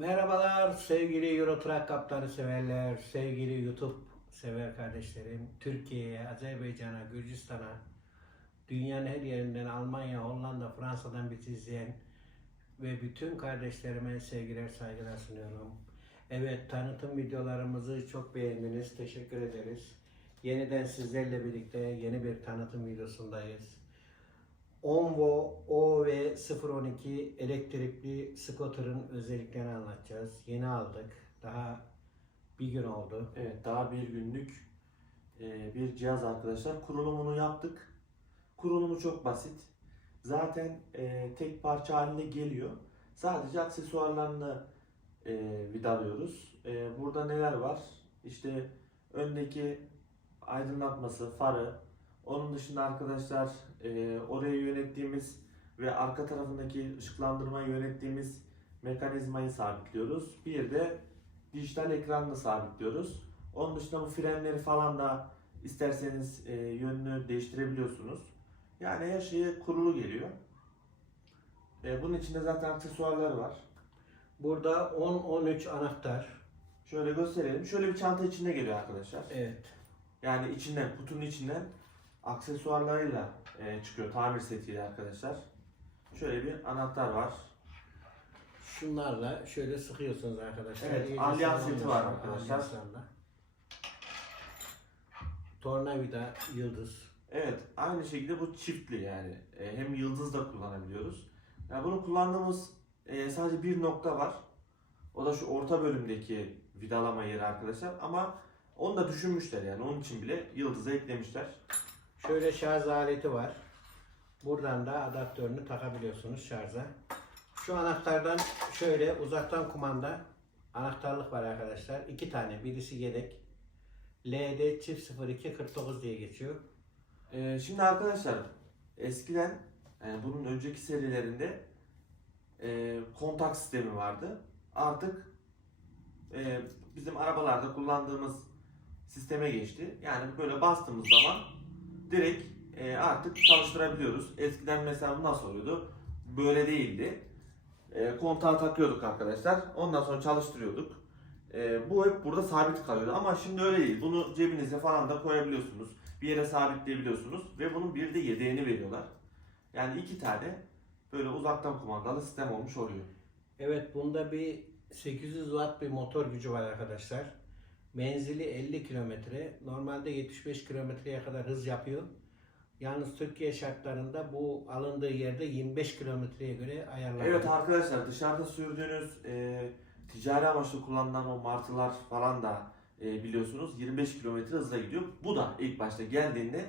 Merhabalar sevgili Eurotrack kaptanı severler, sevgili YouTube sever kardeşlerim. Türkiye'ye, Azerbaycan'a, Gürcistan'a, dünyanın her yerinden Almanya, Hollanda, Fransa'dan bizi izleyen ve bütün kardeşlerime sevgiler, saygılar sunuyorum. Evet, tanıtım videolarımızı çok beğendiniz. Teşekkür ederiz. Yeniden sizlerle birlikte yeni bir tanıtım videosundayız. Onvo OV012 elektrikli scooter'ın özelliklerini anlatacağız. Yeni aldık. Daha bir gün oldu. Evet daha bir günlük e, bir cihaz arkadaşlar. Kurulumunu yaptık. Kurulumu çok basit. Zaten e, tek parça halinde geliyor. Sadece aksesuarlarını e, vidalıyoruz. Burada neler var? İşte öndeki aydınlatması, farı. Onun dışında arkadaşlar e, oraya yönettiğimiz ve arka tarafındaki ışıklandırmayı yönettiğimiz mekanizmayı sabitliyoruz. Bir de dijital ekranını sabitliyoruz. Onun dışında bu frenleri falan da isterseniz e, yönünü değiştirebiliyorsunuz. Yani her şeye kurulu geliyor. E, bunun içinde zaten aksesuarlar var. Burada 10-13 anahtar. Şöyle gösterelim. Şöyle bir çanta içinde geliyor arkadaşlar. Evet. Yani içinden, kutunun içinden aksesuarlarıyla e, çıkıyor tamir setiyle arkadaşlar. Şöyle bir anahtar var. Şunlarla şöyle sıkıyorsunuz arkadaşlar. Evet, İyice alyans seti var arkadaşlar. alyanslarla. Tornavida, yıldız. Evet, aynı şekilde bu çiftli yani. E, hem yıldız da kullanabiliyoruz. Yani bunu kullandığımız e, sadece bir nokta var. O da şu orta bölümdeki vidalama yeri arkadaşlar. Ama onu da düşünmüşler yani. Onun için bile yıldızı eklemişler. Şöyle şarj aleti var. Buradan da adaptörünü takabiliyorsunuz şarja. Şu anahtardan şöyle uzaktan kumanda anahtarlık var arkadaşlar. İki tane. Birisi yedek. LD çift 0249 diye geçiyor. E, şimdi arkadaşlar eskiden yani bunun önceki serilerinde e, kontak sistemi vardı. Artık e, bizim arabalarda kullandığımız sisteme geçti. Yani böyle bastığımız zaman direkt e, artık çalıştırabiliyoruz. Eskiden mesela bu nasıl oluyordu? Böyle değildi. E, kontağı takıyorduk arkadaşlar. Ondan sonra çalıştırıyorduk. E, bu hep burada sabit kalıyordu. Ama şimdi öyle değil. Bunu cebinize falan da koyabiliyorsunuz. Bir yere sabitleyebiliyorsunuz. Ve bunun bir de yedeğini veriyorlar. Yani iki tane böyle uzaktan kumandalı sistem olmuş oluyor. Evet bunda bir 800 watt bir motor gücü var arkadaşlar. Menzili 50 kilometre. Normalde 75 kilometreye kadar hız yapıyor. Yalnız Türkiye şartlarında bu alındığı yerde 25 kilometreye göre ayarlanıyor. Evet arkadaşlar dışarıda sürdüğünüz e, ticari amaçlı kullanılan o martılar falan da e, biliyorsunuz 25 km hızla gidiyor. Bu da ilk başta geldiğinde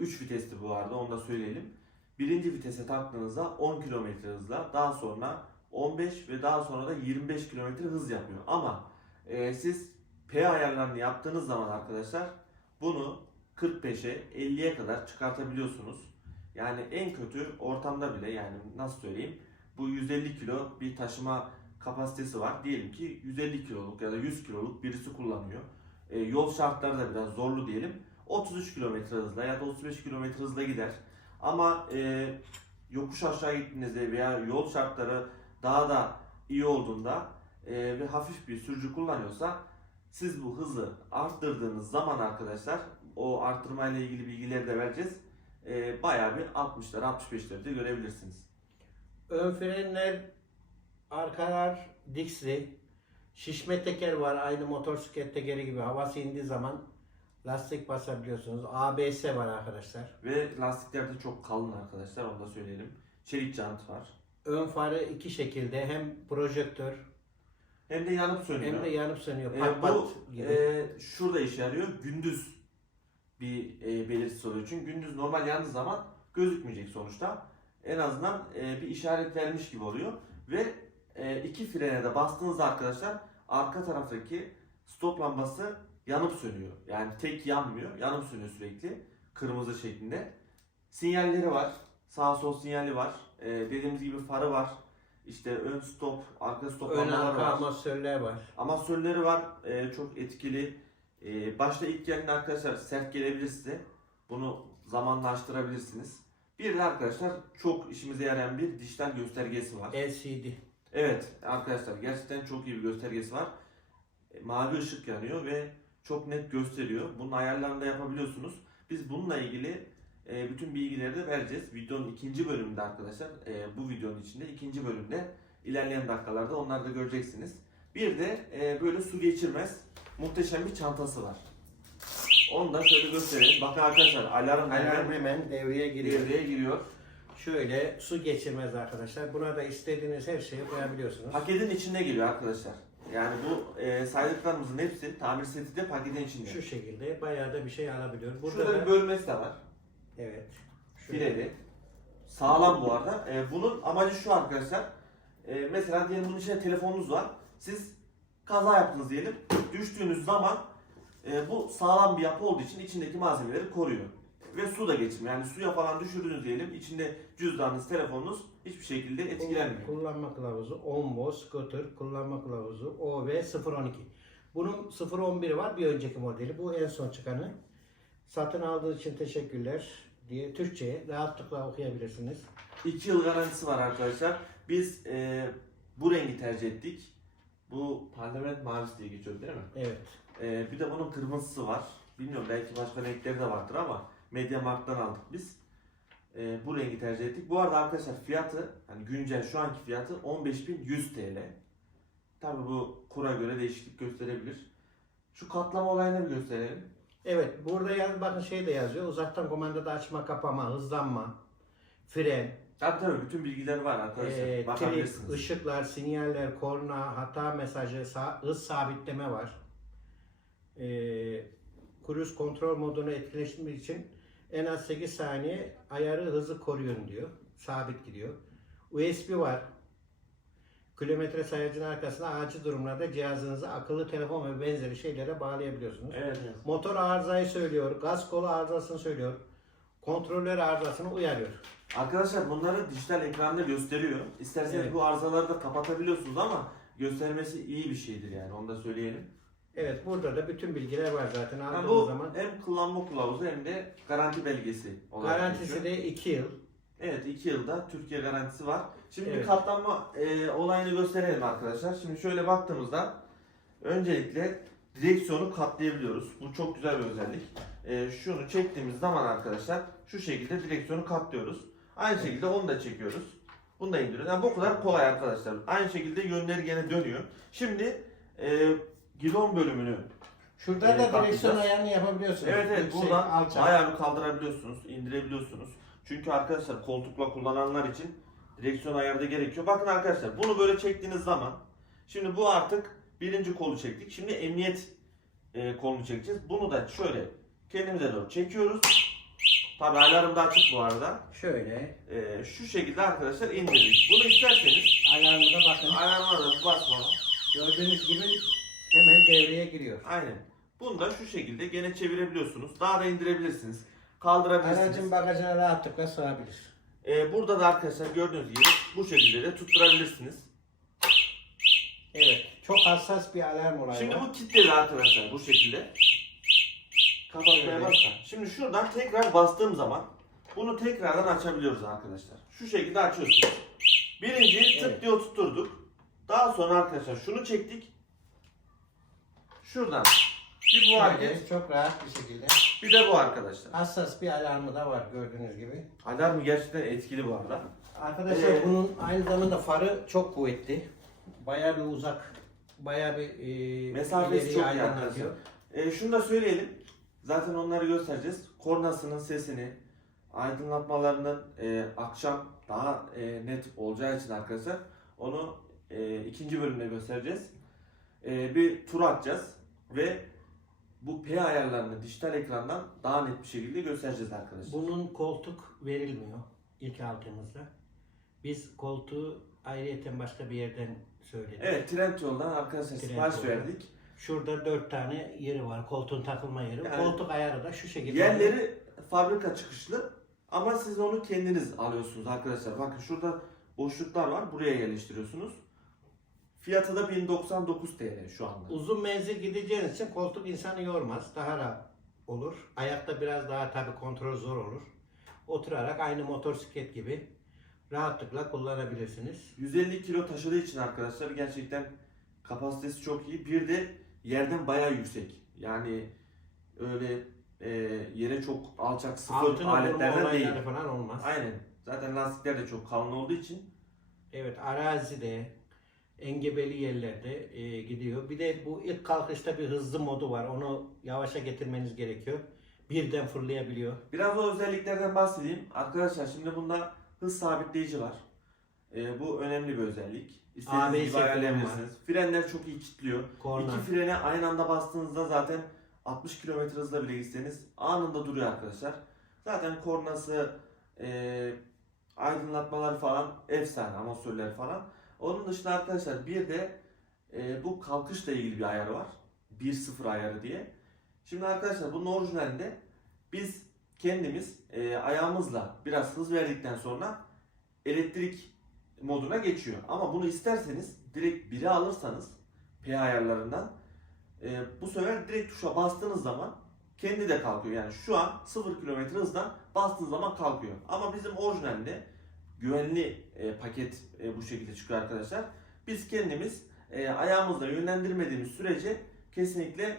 3 vitesli bu arada onu da söyleyelim. Birinci vitese taktığınızda 10 km hızla daha sonra 15 ve daha sonra da 25 km hız yapıyor. Ama e, siz P ayarlarını yaptığınız zaman arkadaşlar bunu 45'e 50'ye kadar çıkartabiliyorsunuz. Yani en kötü ortamda bile yani nasıl söyleyeyim bu 150 kilo bir taşıma kapasitesi var. Diyelim ki 150 kiloluk ya da 100 kiloluk birisi kullanıyor. E, yol şartları da biraz zorlu diyelim. 33 kilometre hızla ya da 35 kilometre hızla gider. Ama e, yokuş aşağı gittiğinizde veya yol şartları daha da iyi olduğunda e, ve hafif bir sürücü kullanıyorsa siz bu hızı arttırdığınız zaman arkadaşlar o arttırmayla ilgili bilgileri de vereceğiz. E, bayağı bir 60'lar 65'leri de görebilirsiniz. Ön frenler, arkalar dixli. Şişme teker var aynı motosiklet tekeri gibi. Havası indiği zaman lastik basabiliyorsunuz. ABS var arkadaşlar. Ve lastikler de çok kalın arkadaşlar onu da söyleyelim. Çelik jant var. Ön farı iki şekilde hem projektör Hem de yanıp sönüyor. hem de yanıp sönüyor. E, Pat bu pat gibi. e, şurada işe yarıyor. Gündüz bir e, belirtisi oluyor. Çünkü gündüz normal yandığı zaman gözükmeyecek sonuçta. En azından e, bir işaret vermiş gibi oluyor. Ve e, iki frene de bastığınızda arkadaşlar arka taraftaki stop lambası yanıp sönüyor. Yani tek yanmıyor. Yanıp sönüyor sürekli. Kırmızı şeklinde. Sinyalleri var. Sağ sol sinyali var. E, dediğimiz gibi farı var. İşte ön stop, arka stop Ön lambaları arka var. amasörler var. Amasörleri var. Ee, çok etkili. Ee, başta ilk geldiğinde arkadaşlar sert gelebilir size. Bunu zamanla açtırabilirsiniz. Bir de arkadaşlar çok işimize yarayan bir dijital göstergesi var. LCD. Evet arkadaşlar gerçekten çok iyi bir göstergesi var. E, Mavi ışık yanıyor ve çok net gösteriyor. Bunun ayarlarını da yapabiliyorsunuz. Biz bununla ilgili e, bütün bilgileri de vereceğiz. Videonun ikinci bölümünde arkadaşlar. e, bu videonun içinde ikinci bölümde ilerleyen dakikalarda onları da göreceksiniz. Bir de e, böyle su geçirmez muhteşem bir çantası var. Onu da şöyle gösterelim. Bakın arkadaşlar alarm Alarm hemen hemen devreye giriyor. devreye giriyor. Şöyle su geçirmez arkadaşlar. Buna da istediğiniz her şeyi koyabiliyorsunuz. Paketin içinde geliyor arkadaşlar. Yani bu e, saydıklarımızın hepsi tamir seti de paketin içinde. Şu şekilde bayağı da bir şey alabiliyor. Burada Şurada da, bir bölmesi de var. Evet. Fileli. Sağlam bu arada. E, bunun amacı şu arkadaşlar. E, mesela diyelim bunun içinde telefonunuz var. Siz kaza yaptınız diyelim. Düştüğünüz zaman e, bu sağlam bir yapı olduğu için içindeki malzemeleri koruyor. Ve su da geçmiyor. Yani suya falan düşürdünüz diyelim. İçinde cüzdanınız, telefonunuz hiçbir şekilde etkilenmiyor. Kullanma kılavuzu Ombo, Scooter, kullanma kılavuzu OV 012. Bunun 011'i var bir önceki modeli. Bu en son çıkanı. Satın aldığınız için teşekkürler diye Türkçe'ye rahatlıkla okuyabilirsiniz. 2 yıl garantisi var arkadaşlar. Biz e, bu rengi tercih ettik. Bu parlament mavisi diye geçiyor değil mi? Evet. E, bir de bunun kırmızısı var. Bilmiyorum belki başka renkleri de vardır ama Mediamarkt'tan aldık biz. E, bu rengi tercih ettik. Bu arada arkadaşlar fiyatı hani güncel şu anki fiyatı 15.100 TL. Tabi bu kura göre değişiklik gösterebilir. Şu katlama olayını bir gösterelim. Evet burada yaz, bakın şey de yazıyor. Uzaktan kumandada açma kapama, hızlanma, fren, Tabi tabi bütün bilgiler var arkadaşlar. e, trip, Bakabilirsiniz. ışıklar, sinyaller, korna, hata mesajı, sa- hız sabitleme var. E, cruise kontrol modunu etkileştirmek için en az 8 saniye ayarı hızı koruyun diyor. Sabit gidiyor. USB var. Kilometre sayacının arkasına acil durumlarda cihazınızı akıllı telefon ve benzeri şeylere bağlayabiliyorsunuz. Evet, evet. Motor arızayı söylüyor, gaz kolu arızasını söylüyor, kontrolör arızasını uyarıyor. Arkadaşlar bunları dijital ekranda gösteriyor. İsterseniz Evet. bu arızaları da kapatabiliyorsunuz ama göstermesi iyi bir şeydir yani onu da söyleyelim. Evet burada da bütün bilgiler var zaten Yani aldığınız bu zaman. hem kullanma kılavuzu hem de garanti belgesi Garantisi geçiyor. de 2 yıl. Evet 2 yılda Türkiye garantisi var. Şimdi bir Evet. katlanma e, olayını gösterelim arkadaşlar. Şimdi şöyle baktığımızda öncelikle direksiyonu katlayabiliyoruz. Bu çok güzel bir özellik. E, şunu çektiğimiz zaman arkadaşlar şu şekilde direksiyonu katlıyoruz. Aynı şekilde onu da çekiyoruz. Bunu da indiriyoruz. Yani bu kadar kolay arkadaşlar. Aynı şekilde yönleri gene dönüyor. Şimdi e, gidon bölümünü Şurada Evet, da direksiyon ayarını yapabiliyorsunuz. Evet evet Yüksek, buradan alçak. bayağı bir kaldırabiliyorsunuz, indirebiliyorsunuz. Çünkü arkadaşlar koltukla kullananlar için direksiyon ayarı da gerekiyor. Bakın arkadaşlar bunu böyle çektiğiniz zaman şimdi bu artık birinci kolu çektik. Şimdi emniyet e, kolunu çekeceğiz. Bunu da şöyle kendimize doğru çekiyoruz. Tabi alarm da açık bu arada. Şöyle E, şu şekilde arkadaşlar indirdik. Bunu isterseniz alarmı da bakın. alarma da basmadan Gördüğünüz gibi hemen devreye giriyor. aynen. Bunu da şu şekilde gene çevirebiliyorsunuz. Daha da indirebilirsiniz. Kaldırabilirsiniz. Aracın bagajına rahatlıkla sığabilir. Ee, burada da arkadaşlar gördüğünüz gibi bu şekilde de tutturabilirsiniz. Evet. Çok hassas bir alarm olayı Şimdi var. bu kilitledi arkadaşlar bu şekilde. Kapatmaya basta. Şimdi şuradan tekrar bastığım zaman bunu tekrardan açabiliyoruz arkadaşlar. Şu şekilde açıyorsunuz. Birinciyi tık Evet. diye tutturduk. Daha sonra arkadaşlar şunu çektik. Şuradan bir bu hareket Şöyle çok rahat bir şekilde. bir de bu arkadaşlar. Hassas bir alarmı da var gördüğünüz gibi. Alarm gerçekten etkili bu arada. Arkadaşlar Ee, bunun aynı zamanda farı çok kuvvetli. Bayağı bir uzak, bayağı bir e, Mesafesi ileriye çok iyi aydınlatıyor. E, şunu da söyleyelim. Zaten onları göstereceğiz. Kornasının sesini, aydınlatmalarının e, akşam daha e, net olacağı için arkadaşlar onu e, ikinci bölümde göstereceğiz. E, bir tur atacağız ve bu P ayarlarını dijital ekrandan daha net bir şekilde göstereceğiz arkadaşlar. Bunun koltuk verilmiyor ilk aldığımızda. Biz koltuğu ayrıyeten başka bir yerden söyledik. Evet Trendyol'dan arkadaşlar sipariş verdik. Şurada dört tane yeri var. Koltuğun takılma yeri. Yani- Koltuk ayarı da şu şekilde. Yerleri fabrika çıkışlı ama siz onu kendiniz alıyorsunuz arkadaşlar. Bakın şurada boşluklar var. Buraya yerleştiriyorsunuz. Fiyatı da 1099 TL şu anda. Uzun menzil gideceğiniz için koltuk insanı yormaz. Daha rahat olur. Ayakta biraz daha tabii kontrol zor olur. Oturarak aynı motosiklet gibi rahatlıkla kullanabilirsiniz. 150 kilo taşıdığı için arkadaşlar gerçekten kapasitesi çok iyi. Bir de yerden bayağı yüksek. Yani öyle e, yere çok alçak sıfır vurma aletlerden değil. falan olmaz. Aynen. Zaten lastikler de çok kalın olduğu için Evet arazide, engebeli yerlerde e, gidiyor. Bir de bu ilk kalkışta bir hızlı modu var. Onu yavaşa getirmeniz gerekiyor. Birden fırlayabiliyor. Biraz o özelliklerden bahsedeyim. Arkadaşlar şimdi bunda hız sabitleyici var. Ee, bu önemli bir özellik. İstediğiniz gibi ayarlayabilirsiniz. Frenler çok iyi kilitliyor. Korna. İki frene aynı anda bastığınızda zaten 60 km hızla bile gitseniz anında duruyor arkadaşlar. Zaten kornası, e, aydınlatmaları falan efsane amortisörler falan. Onun dışında arkadaşlar bir de e, bu kalkışla ilgili bir ayarı var. 1-0 ayarı diye. Şimdi arkadaşlar bunun orijinalinde biz kendimiz e, ayağımızla biraz hız verdikten sonra elektrik moduna geçiyor. Ama bunu isterseniz direkt 1'e alırsanız P ayarlarından e, bu sefer direkt tuşa bastığınız zaman kendi de kalkıyor. Yani şu an 0 km hızdan bastığınız zaman kalkıyor. Ama bizim orijinalinde güvenli e, paket e, bu şekilde çıkıyor arkadaşlar. Biz kendimiz e, ayağımızla yönlendirmediğimiz sürece kesinlikle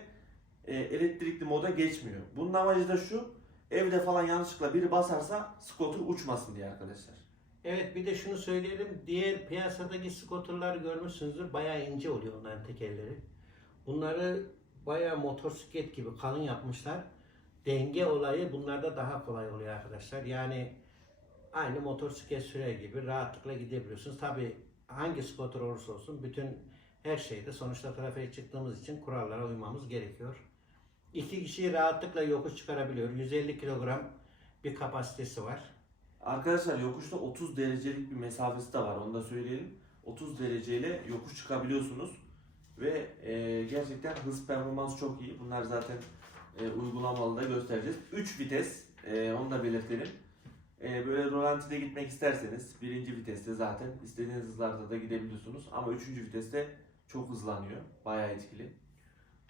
e, elektrikli moda geçmiyor. Bunun amacı da şu. Evde falan yanlışlıkla biri basarsa scooter uçmasın diye arkadaşlar. Evet bir de şunu söyleyelim. Diğer piyasadaki skuterları görmüşsünüzdür. Bayağı ince oluyor onların tekerleri. Bunları bayağı motosiklet gibi kalın yapmışlar. Denge olayı bunlarda daha kolay oluyor arkadaşlar. Yani aynı motosiklet sürer gibi rahatlıkla gidebiliyorsunuz. Tabi hangi skuter olursa olsun bütün her şeyde sonuçta trafiğe çıktığımız için kurallara uymamız gerekiyor. İki kişiyi rahatlıkla yokuş çıkarabiliyor. 150 kilogram bir kapasitesi var. Arkadaşlar yokuşta 30 derecelik bir mesafesi de var onu da söyleyelim. 30 dereceyle yokuş çıkabiliyorsunuz. Ve e, gerçekten hız performans çok iyi. Bunlar zaten e, uygulamalı da göstereceğiz. 3 vites e, onu da belirtelim. E, böyle rolantide gitmek isterseniz birinci viteste zaten istediğiniz hızlarda da gidebiliyorsunuz. Ama üçüncü viteste çok hızlanıyor. Bayağı etkili.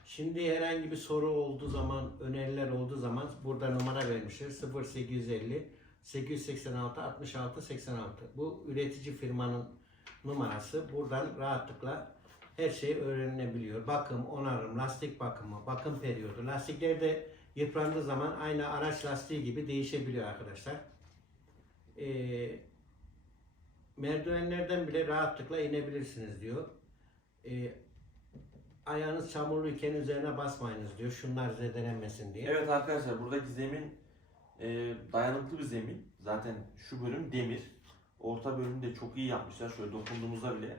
Şimdi herhangi bir soru olduğu zaman, öneriler olduğu zaman burada numara vermişiz. 0850 886 66 86. Bu üretici firmanın numarası. Buradan rahatlıkla her şey öğrenilebiliyor. Bakım, onarım, lastik bakımı, bakım periyodu. Lastikler de yıprandığı zaman aynı araç lastiği gibi değişebiliyor arkadaşlar. Ee, merdivenlerden bile rahatlıkla inebilirsiniz diyor. Ee, ayağınız çamurluyken üzerine basmayınız diyor. Şunlar zedelenmesin diye. Evet arkadaşlar buradaki zemin e, dayanıklı bir zemin. Zaten şu bölüm demir. Orta bölümü de çok iyi yapmışlar. Şöyle dokunduğumuzda bile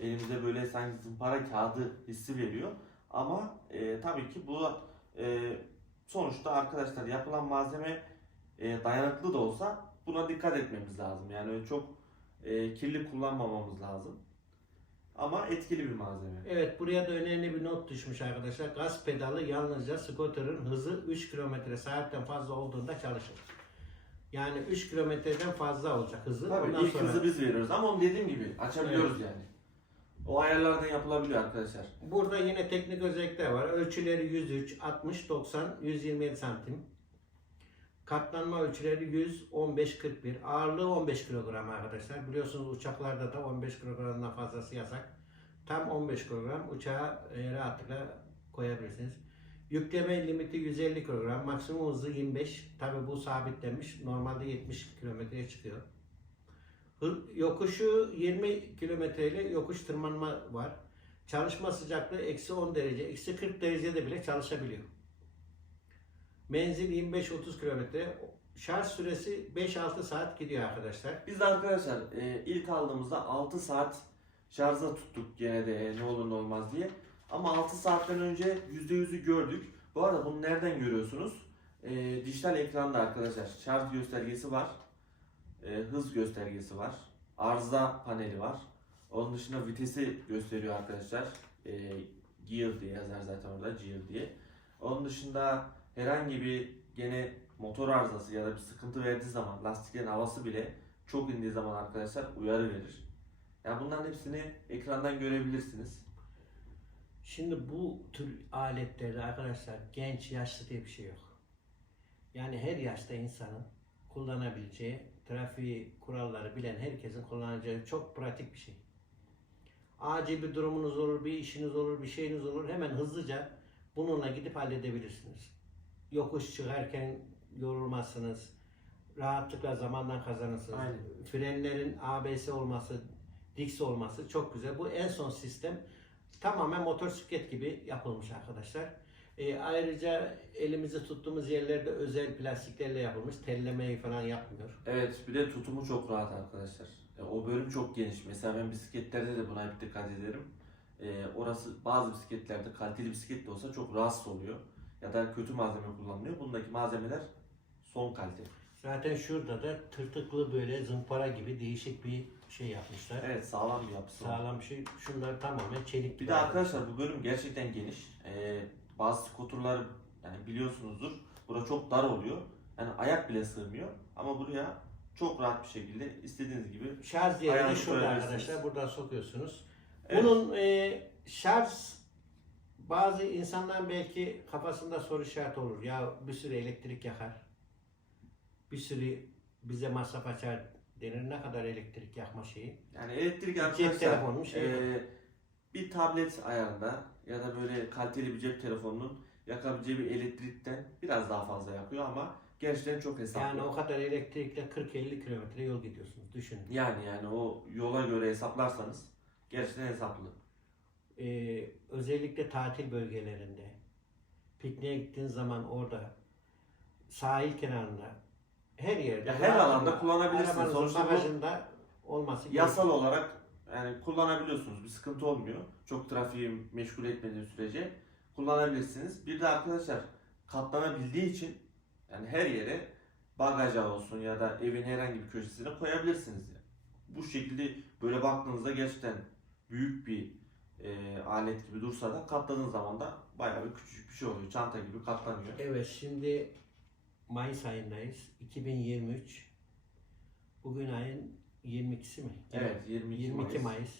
elimize böyle sanki zımpara kağıdı hissi veriyor. Ama e, tabii ki bu e, sonuçta arkadaşlar yapılan malzeme e, dayanıklı da olsa buna dikkat etmemiz lazım. Yani öyle çok e, kirli kullanmamamız lazım. Ama etkili bir malzeme. Evet buraya da önemli bir not düşmüş arkadaşlar. Gaz pedalı yalnızca scooter'ın hızı 3 km saatten fazla olduğunda çalışır. Yani 3 kilometreden fazla olacak hızı. Tabii Ondan ilk sonra hızı biz veriyoruz ama onu dediğim gibi açabiliyoruz yani. O ayarlardan yapılabiliyor arkadaşlar. burada yine teknik özellikler var. Ölçüleri 103, 60, 90, 127 santim. Katlanma ölçüleri 100, 15, 41. Ağırlığı 15 kilogram arkadaşlar. Biliyorsunuz uçaklarda da 15 kilogramdan fazlası yasak. Tam 15 kilogram uçağa e, rahatlıkla koyabilirsiniz. Yükleme limiti 150 kilogram. Maksimum hızı 25. Tabi bu sabitlenmiş. Normalde 70 kilometreye çıkıyor. Yokuşu 20 kilometre yokuş tırmanma var. Çalışma sıcaklığı eksi 10 derece, eksi 40 derecede bile çalışabiliyor. Menzil 25-30 kilometre. Şarj süresi 5-6 saat gidiyor arkadaşlar. Biz de arkadaşlar e, ilk aldığımızda 6 saat şarja tuttuk gene de e, ne olur ne olmaz diye. Ama 6 saatten önce %100'ü gördük. Bu arada bunu nereden görüyorsunuz? E, dijital ekranda arkadaşlar şarj göstergesi var. E, hız göstergesi var. Arıza paneli var. Onun dışında vitesi gösteriyor arkadaşlar. E, gear diye yazar zaten orada gear diye. Onun dışında herhangi bir gene motor arızası ya da bir sıkıntı verdiği zaman lastiklerin havası bile çok indiği zaman arkadaşlar uyarı verir. Yani bunların hepsini ekrandan görebilirsiniz. Şimdi bu tür aletlerde arkadaşlar genç yaşlı diye bir şey yok. Yani her yaşta insanın kullanabileceği trafik kuralları bilen herkesin kullanacağı çok pratik bir şey. Acil bir durumunuz olur, bir işiniz olur, bir şeyiniz olur. Hemen hızlıca bununla gidip halledebilirsiniz. Yokuş çıkarken yorulmazsınız. Rahatlıkla zamandan kazanırsınız. Aynen. Frenlerin ABS olması, Dix olması çok güzel. Bu en son sistem tamamen motosiklet gibi yapılmış arkadaşlar. E, ayrıca elimizi tuttuğumuz yerlerde özel plastiklerle yapılmış. Tellemeyi falan yapmıyor. Evet bir de tutumu çok rahat arkadaşlar. E, o bölüm çok geniş. Mesela ben bisikletlerde de buna hep dikkat ederim. E, orası bazı bisikletlerde kaliteli bisiklet de olsa çok rahatsız oluyor. Ya da kötü malzeme kullanılıyor. Bundaki malzemeler son kalite. Zaten şurada da tırtıklı böyle zımpara gibi değişik bir şey yapmışlar. Evet sağlam bir yapısı. Sağlam bir şey. Şunlar tamamen çelik Bir de arkadaşlar bu bölüm gerçekten geniş. Ee, bazı skuterlar yani biliyorsunuzdur. Bura çok dar oluyor. Yani ayak bile sığmıyor. Ama buraya çok rahat bir şekilde istediğiniz gibi. Şarj yeri de Ayağınızı şurada arkadaşlar. Buradan sokuyorsunuz. Evet. Bunun e, şarj bazı insanların belki kafasında soru işareti olur. Ya bir sürü elektrik yakar. Bir sürü bize masraf açar denir. Ne kadar elektrik yakma şeyi. Yani elektrik Cep arkadaşlar telefonu ee, bir tablet ayarında ya da böyle kaliteli bir cep telefonunun yakabileceği bir elektrikten biraz daha fazla yakıyor ama gerçekten çok hesaplı. Yani o kadar elektrikle 40-50 kilometre yol gidiyorsunuz. Düşünün. yani yani o yola göre hesaplarsanız gerçekten hesaplı. Ee, özellikle tatil bölgelerinde pikniğe gittiğin zaman orada sahil kenarında her yerde Ya her alanda kullanabilirsiniz. Sonuçta bagajında olması Yasal olarak yani kullanabiliyorsunuz. Bir sıkıntı olmuyor. Çok trafiği meşgul etmediği sürece kullanabilirsiniz. Bir de arkadaşlar katlanabildiği için yani her yere bagaja olsun ya da evin herhangi bir köşesine koyabilirsiniz. Yani. Bu şekilde böyle baktığınızda gerçekten büyük bir e, alet gibi dursa da katladığınız zaman da bayağı bir küçücük bir şey oluyor. Çanta gibi katlanıyor. Evet şimdi Mayıs ayındayız. 2023. Bugün ayın 22'si mi? Evet 22, 22 Mayıs. Mayıs.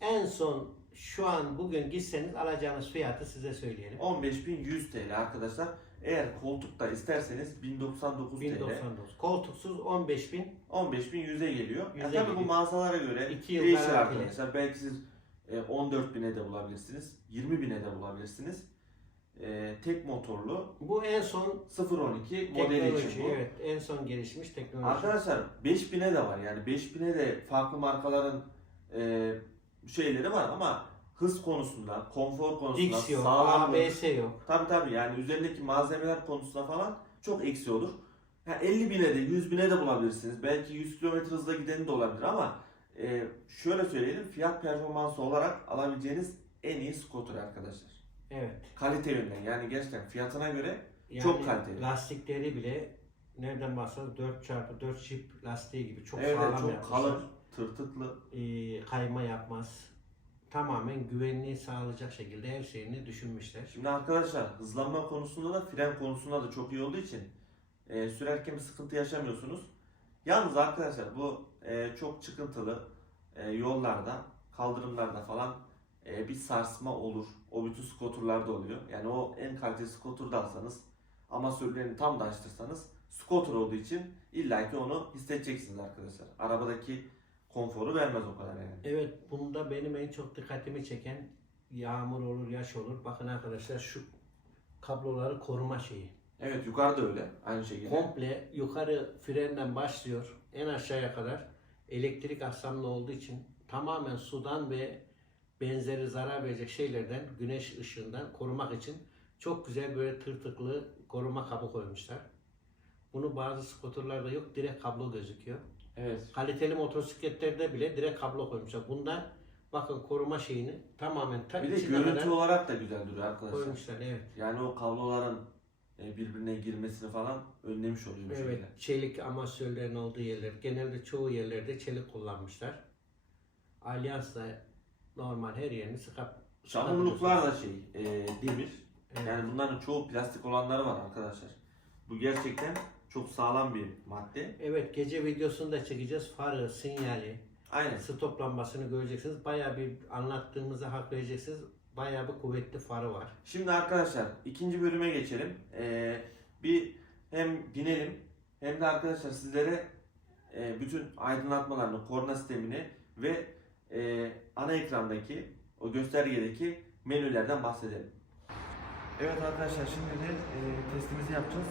En son şu an bugün gitseniz alacağınız fiyatı size söyleyelim. 15.100 TL arkadaşlar. Eğer koltukta isterseniz 1099 TL. 1099. Koltuksuz 15.000 15.100'e geliyor. Ya Yüze tabii bu geliyor. mağazalara göre İki yıl değişir garantili. arkadaşlar. Belki siz e, 14.000'e de bulabilirsiniz. 20.000'e de bulabilirsiniz. E, tek motorlu Bu en son 012 modeli teknoloji. için bu. Evet, en son gelişmiş teknoloji. Arkadaşlar 5000'e de var. Yani 5000'e de farklı markaların e, şeyleri var ama hız konusunda, konfor konusunda, Dix yok, sağlamlık, ABS yok. Tabi tabi yani üzerindeki malzemeler konusunda falan çok eksi olur. Ha, 50 bine de 100 bine de bulabilirsiniz. Belki 100 km hızla gideni de olabilir ama e, şöyle söyleyelim fiyat performansı olarak alabileceğiniz en iyi scooter arkadaşlar. Evet. Kalite yönden yani gerçekten fiyatına göre Yani Çok kaliteli. Lastikleri bile nereden baksanız 4x4 çip lastiği gibi çok evet, sağlam çok yapmışlar. kalın, tırtıklı. Ee, kayma yapmaz. Tamamen güvenliği sağlayacak şekilde her şeyini düşünmüşler. Şimdi arkadaşlar hızlanma konusunda da fren konusunda da çok iyi olduğu için e, sürerken bir sıkıntı yaşamıyorsunuz. Yalnız arkadaşlar bu e, çok çıkıntılı e, yollarda, kaldırımlarda falan e, bir sarsma olur. O bütün skoturlarda oluyor. Yani o en kaliteli skotur da alsanız amasörlerini tam da açtırsanız skotur olduğu için illaki onu hissedeceksiniz arkadaşlar. Arabadaki konforu vermez o kadar yani. Evet bunda benim en çok dikkatimi çeken yağmur olur, yaş olur. Bakın arkadaşlar şu kabloları koruma şeyi. Evet yukarıda öyle aynı şekilde. Komple yukarı frenden başlıyor en aşağıya kadar elektrik aksamlı olduğu için tamamen sudan ve benzeri zarar verecek şeylerden güneş ışığından korumak için çok güzel böyle tırtıklı koruma kabı koymuşlar. Bunu bazı skuterlarda yok direkt kablo gözüküyor. Evet. Kaliteli motosikletlerde bile direkt kablo koymuşlar. Bunda bakın koruma şeyini tamamen ta Bir de görüntü olarak da güzel duruyor arkadaşlar. koymuşlar. Evet. Yani o kabloların birbirine girmesini falan önlemiş oluyor bu Evet, şekilde. çelik amatörlerin olduğu yerler. Genelde çoğu yerlerde çelik kullanmışlar. Alyans da normal her yerini sıkap Çamurluklar da şey, e, demir. Evet. Yani bunların çoğu plastik olanları var arkadaşlar. Bu gerçekten çok sağlam bir madde. Evet, gece videosunu da çekeceğiz. Farı, sinyali, Aynen. stop lambasını göreceksiniz. Bayağı bir anlattığımıza hak vereceksiniz. Bayağı bir kuvvetli farı var. Şimdi arkadaşlar ikinci bölüme geçelim. E, bir hem binelim hem de arkadaşlar sizlere e, bütün aydınlatmalarını, korna sistemini ve e, ana ekrandaki o göstergedeki menülerden bahsedelim. Evet arkadaşlar şimdi de e, testimizi yapacağız.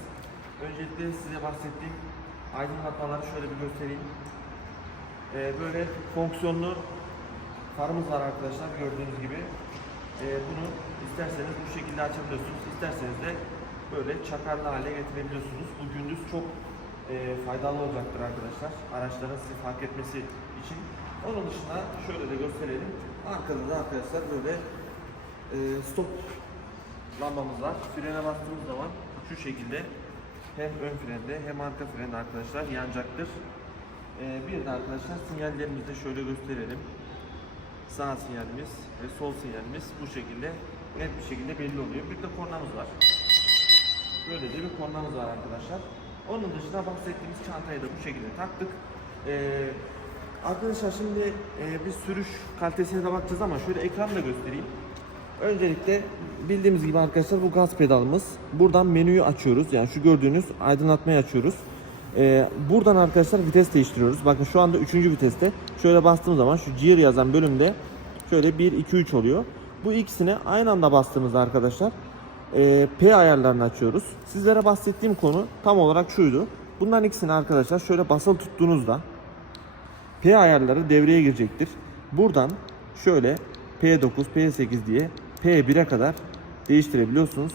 Öncelikle size bahsettiğim aydınlatmaları şöyle bir göstereyim. E, böyle fonksiyonlu farımız var arkadaşlar gördüğünüz gibi. E, bunu isterseniz bu şekilde açabiliyorsunuz. İsterseniz de böyle çakarlı hale getirebiliyorsunuz. Bu gündüz çok e, faydalı olacaktır arkadaşlar. Araçların sizi fark etmesi için. Onun dışında şöyle de gösterelim. Arkada da arkadaşlar böyle e, stop lambamız var. Frene bastığımız zaman şu şekilde hem ön frende hem arka frende arkadaşlar yanacaktır. Ee, bir de arkadaşlar sinyallerimizi şöyle gösterelim. Sağ sinyalimiz ve sol sinyalimiz bu şekilde net bir şekilde belli oluyor. Bir de kornamız var. Böyle de bir kornamız var arkadaşlar. Onun dışında bahsettiğimiz çantayı da bu şekilde taktık. Ee, arkadaşlar şimdi e, bir sürüş kalitesine de bakacağız ama şöyle ekranla göstereyim. Öncelikle bildiğimiz gibi arkadaşlar bu gaz pedalımız. Buradan menüyü açıyoruz. Yani şu gördüğünüz aydınlatmayı açıyoruz. Ee, buradan arkadaşlar vites değiştiriyoruz. Bakın şu anda 3. viteste. Şöyle bastığım zaman şu gear yazan bölümde şöyle 1, 2, 3 oluyor. Bu ikisine aynı anda bastığımızda arkadaşlar e, P ayarlarını açıyoruz. Sizlere bahsettiğim konu tam olarak şuydu. Bunların ikisini arkadaşlar şöyle basılı tuttuğunuzda P ayarları devreye girecektir. Buradan şöyle P9, P8 diye P1'e kadar değiştirebiliyorsunuz.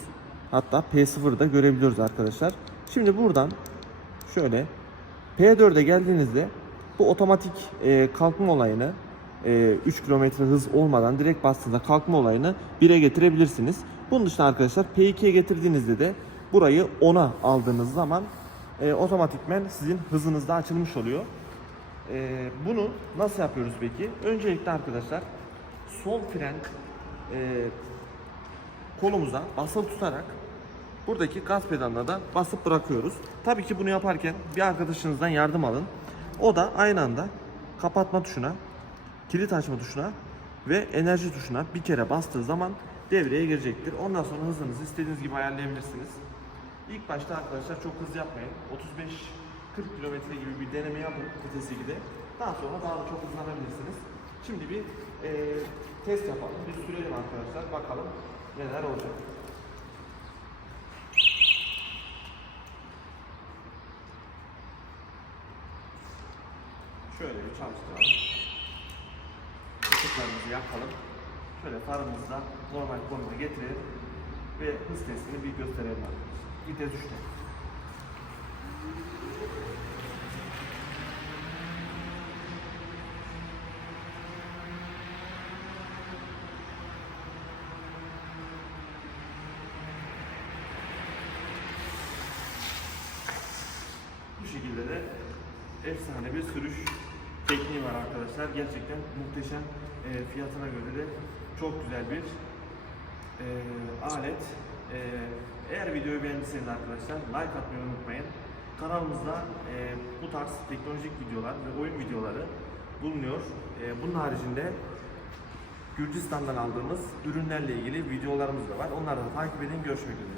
Hatta P0'ı da görebiliyoruz arkadaşlar. Şimdi buradan şöyle P4'e geldiğinizde bu otomatik e, kalkma olayını e, 3 km hız olmadan direkt bastığınızda kalkma olayını 1'e getirebilirsiniz. Bunun dışında arkadaşlar P2'ye getirdiğinizde de burayı 10'a aldığınız zaman e, otomatikmen sizin hızınız da açılmış oluyor. Ee, bunu nasıl yapıyoruz peki? Öncelikle arkadaşlar sol fren e, kolumuza basılı tutarak buradaki gaz pedalına da basıp bırakıyoruz. Tabii ki bunu yaparken bir arkadaşınızdan yardım alın. O da aynı anda kapatma tuşuna, kilit açma tuşuna ve enerji tuşuna bir kere bastığı zaman devreye girecektir. Ondan sonra hızınızı istediğiniz gibi ayarlayabilirsiniz. İlk başta arkadaşlar çok hızlı yapmayın. 35-40 kilometre gibi bir deneme yapın vitesi gibi. Daha sonra daha da çok hızlanabilirsiniz. Şimdi bir e, test yapalım. Bir sürelim arkadaşlar. Bakalım neler olacak. Şöyle bir çalıştıralım. Işıklarımızı yakalım. Şöyle farımızı da normal konuma getirelim ve hız testini bir gösterelim arkadaşlar. Vites düştü. Bu şekilde de efsane bir sürüş tekniği var arkadaşlar. Gerçekten muhteşem e, fiyatına göre de çok güzel bir e, alet. E, eğer videoyu beğendiyseniz arkadaşlar like atmayı unutmayın. Kanalımızda e, bu tarz teknolojik videolar ve oyun videoları bulunuyor. E, bunun haricinde Gürcistan'dan aldığımız ürünlerle ilgili videolarımız da var. Onları da takip edin. Görüşmek üzere.